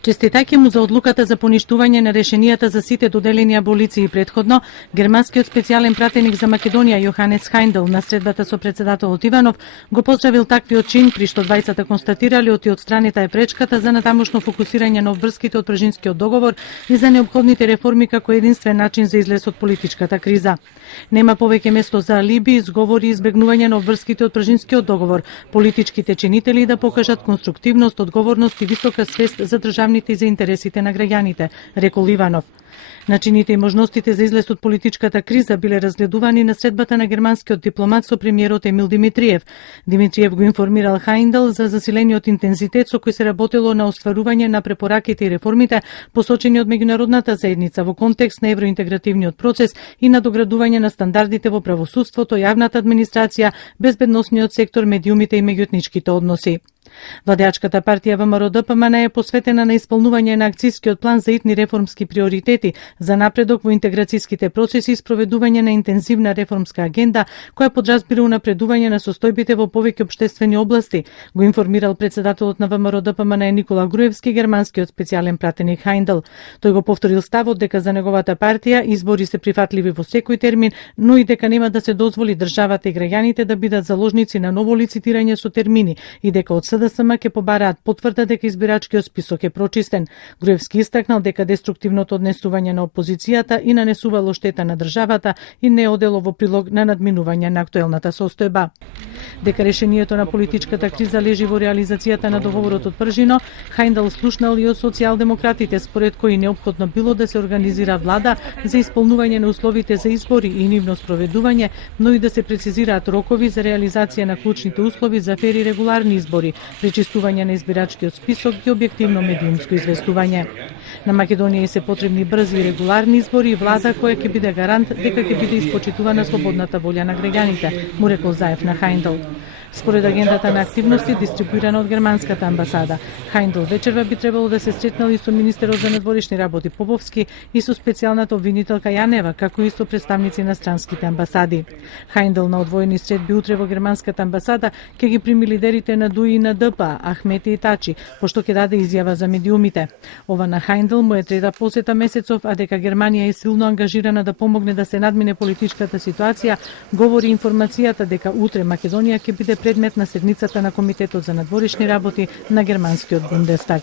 Честитајќи му за одлуката за поништување на решенијата за сите доделени аболиции предходно, германскиот специјален пратеник за Македонија Јоханес Хајндел на средбата со председателот Иванов го поздравил таквиот чин, при што двајцата констатирали од страните е пречката за натамошно фокусирање на обврските од Пржинскиот договор и за неопходните реформи како единствен начин за излез од политичката криза. Нема повеќе место за алиби, изговори и избегнување на обврските од Пржинскиот договор. Политичките чинители да покажат конструктивност, одговорност и висока свест за државните и за интересите на граѓаните, рекол Иванов. Начините и можностите за излез од политичката криза биле разгледувани на средбата на германскиот дипломат со премиерот Емил Димитриев. Димитриев го информирал Хајндел за засилениот интензитет со кој се работело на остварување на препораките и реформите посочени од меѓународната заедница во контекст на евроинтегративниот процес и на доградување на стандардите во правосудството, јавната администрација, безбедносниот сектор, медиумите и меѓуетничките односи. Владеачката партија ВМРО-ДПМН е посветена на исполнување на акцијскиот план за итни реформски приоритети за напредок во интеграцијските процеси и спроведување на интензивна реформска агенда која подразбира унапредување на состојбите во повеќе општествени области, го информирал председателот на ВМРО-ДПМН Никола Груевски, германскиот специјален пратеник Хајндел. Тој го повторил ставот дека за неговата партија избори се прифатливи во секој термин, но и дека нема да се дозволи државата и граѓаните да бидат заложници на ново лицитирање со термини и дека од СДСМ ќе побараат потврда дека избирачкиот список е прочистен. Груевски истакнал дека деструктивното однесување на опозицијата и нанесувало штета на државата и не одело во прилог на надминување на актуелната состојба. Дека решението на политичката криза лежи во реализацијата на договорот од Пржино, Хајндел слушнал и од социјалдемократите, според кои неопходно било да се организира влада за исполнување на условите за избори и нивно спроведување, но и да се прецизираат рокови за реализација на клучните услови за фер и регуларни избори, пречистување на избирачкиот список и објективно медиумско известување. На Македонија се потребни брзи и регуларни избори и влада која ќе биде гарант дека ќе биде испочитувана слободната волја на граѓаните, му рекол Заев на Хајндел. Според агендата на активности дистрибуирана од германската амбасада, Хајндел вечерва би требало да се сретнал и со министерот за надворешни работи Поповски и со специјалната обвинителка Јанева, како и со представници на странските амбасади. Хајндел на одвоени средби утре во германската амбасада ќе ги прими лидерите на ДУИ и на ДП, Ахмети и Тачи, пошто ќе даде изјава за медиумите. Ова на Хајндел му е трета посета месецов, а дека Германија е силно ангажирана да помогне да се надмине политичката ситуација, говори информацијата дека утре Македонија ќе биде предмет на седницата на Комитетот за надворешни работи на германскиот Бундестаг.